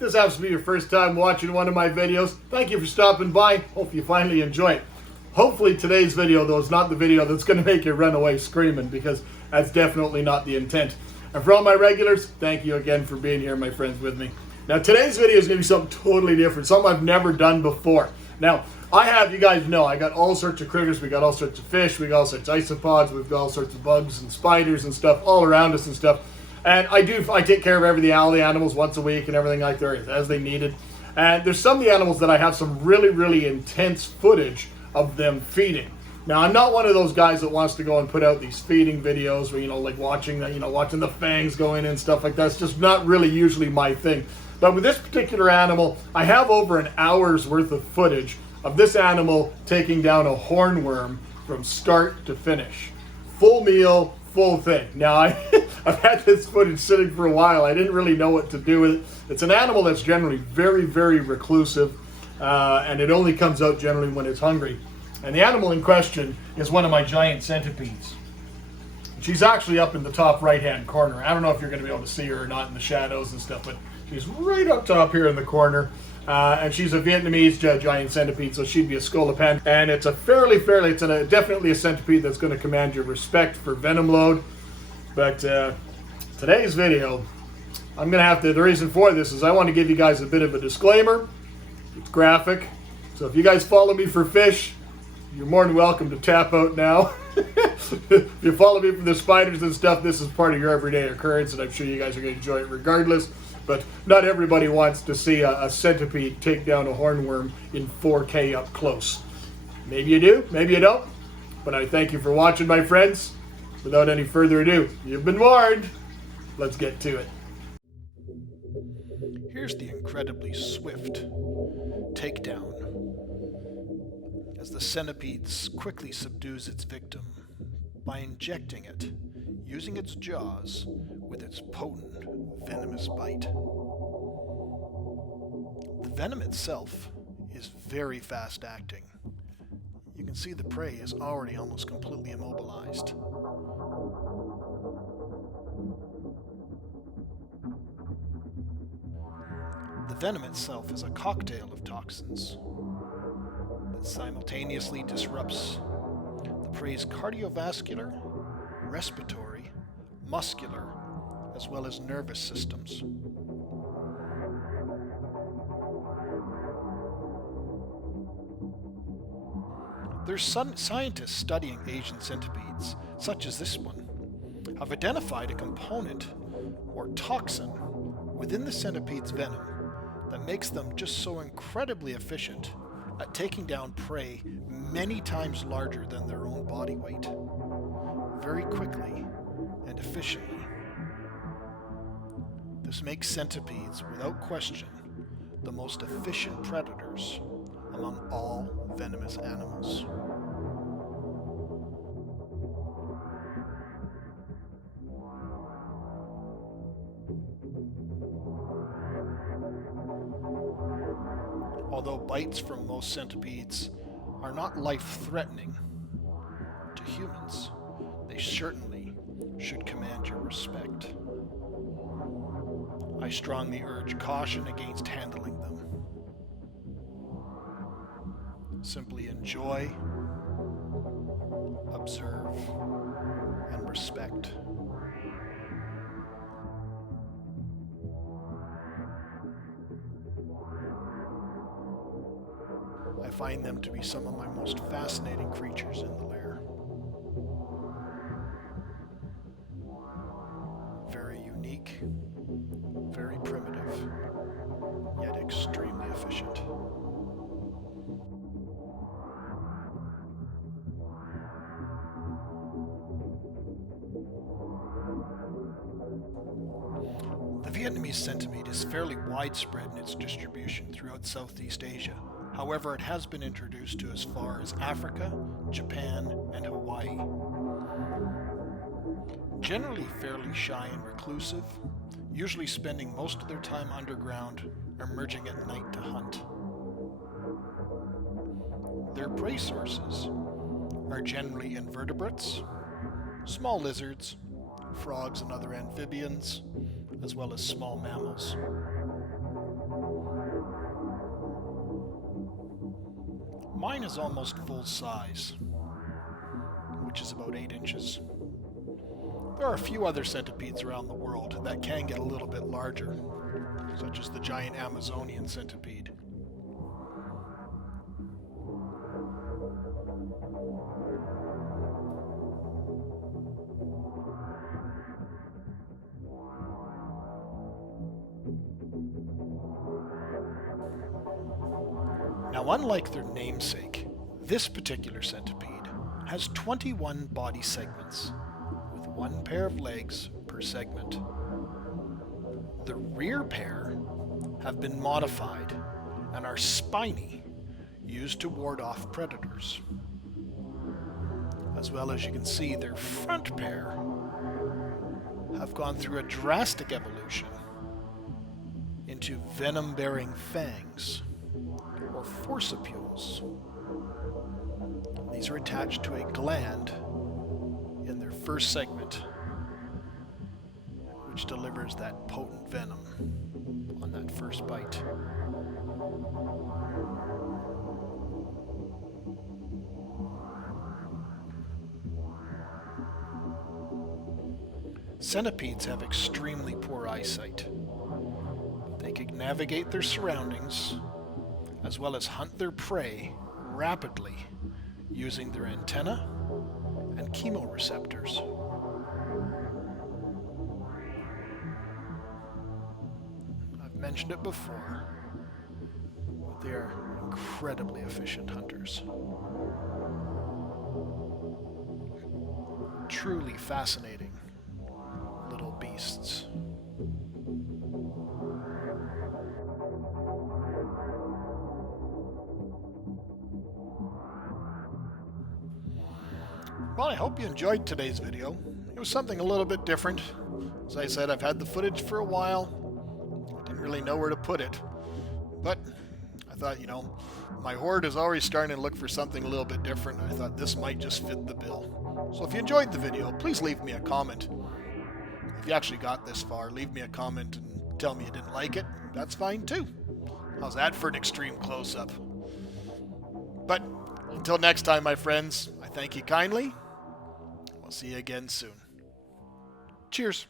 this happens to be your first time watching one of my videos, thank you for stopping by. Hope you finally enjoy it. Hopefully today's video, though, is not the video that's going to make you run away screaming, because that's definitely not the intent. And for all my regulars, thank you again for being here, my friends, with me. Now, today's video is going to be something totally different, something I've never done before. Now, you guys know, I got all sorts of critters. We got all sorts of fish. We got all sorts of isopods. We've got all sorts of bugs and spiders and stuff all around us and stuff. And I take care of all the animals once a week and everything like that as they needed. And there's some of the animals that I have some really, really intense footage of them feeding. Now, I'm not one of those guys that wants to go and put out these feeding videos where, like watching the fangs go in and stuff like that. It's just not really usually my thing. But with this particular animal, I have over an hour's worth of footage of this animal taking down a hornworm from start to finish. Full meal, full thing. Now, I've had this footage sitting for a while. I didn't really know what to do with it. It's an animal that's generally very, very reclusive, and it only comes out generally when it's hungry. And the animal in question is one of my giant centipedes. She's actually up in the top right-hand corner. I don't know if you're going to be able to see her or not in the shadows and stuff, but she's right up top here in the corner. And she's a Vietnamese giant centipede, so she'd be a scolopend. And it's a definitely a centipede that's going to command your respect for venom load. But today's video, the reason for this is I want to give you guys a bit of a disclaimer. It's graphic. So if you guys follow me for fish, you're more than welcome to tap out now. If you follow me for the spiders and stuff, this is part of your everyday occurrence, and I'm sure you guys are going to enjoy it regardless. But not everybody wants to see a centipede take down a hornworm in 4K up close. Maybe you do, maybe you don't. But I thank you for watching, my friends. Without any further ado, you've been warned. Let's get to it. Here's the incredibly swift takedown as the centipede quickly subdues its victim by injecting it, using its jaws, with its potent venomous bite. The venom itself is very fast acting. You can see the prey is already almost completely immobilized. The venom itself is a cocktail of toxins that simultaneously disrupts the prey's cardiovascular, respiratory, muscular, as well as nervous systems. There's scientists studying Asian centipedes, such as this one, have identified a component or toxin within the centipede's venom that makes them just so incredibly efficient at taking down prey many times larger than their own body weight, very quickly and efficiently. This makes centipedes, without question, the most efficient predators among all venomous animals. Although bites from most centipedes are not life-threatening to humans, they certainly should command your respect. I strongly urge caution against handling them. Simply enjoy, observe, and respect. I find them to be some of my most fascinating creatures in the lair. Very unique, very primitive, yet extremely efficient. The Vietnamese centipede is fairly widespread in its distribution throughout Southeast Asia. However, it has been introduced to as far as Africa, Japan, and Hawaii. Generally fairly shy and reclusive, usually spending most of their time underground or emerging at night to hunt. Their prey sources are generally invertebrates, small lizards, frogs and other amphibians, as well as small mammals. Mine is almost full size, which is about 8 inches. There are a few other centipedes around the world that can get a little bit larger, such as the giant Amazonian centipede. Now, unlike their namesake, this particular centipede has 21 body segments, with 1 pair of legs per segment. The rear pair have been modified and are spiny, used to ward off predators. As well as you can see, their front pair have gone through a drastic evolution into venom-bearing fangs, or forcipules. These are attached to a gland in their first segment, which delivers that potent venom on that first bite. Centipedes have extremely poor eyesight. They can navigate their surroundings, as well as hunt their prey rapidly using their antennae and chemoreceptors. I've mentioned it before, but they are incredibly efficient hunters. Truly fascinating little beasts. Well, I hope you enjoyed today's video. It was something a little bit different. As I said, I've had the footage for a while. I didn't really know where to put it. But I thought, my horde is always starting to look for something a little bit different. I thought this might just fit the bill. So if you enjoyed the video, please leave me a comment. If you actually got this far, leave me a comment and tell me you didn't like it. That's fine too. How's that for an extreme close-up? But until next time, my friends, I thank you kindly. We'll see you again soon. Cheers.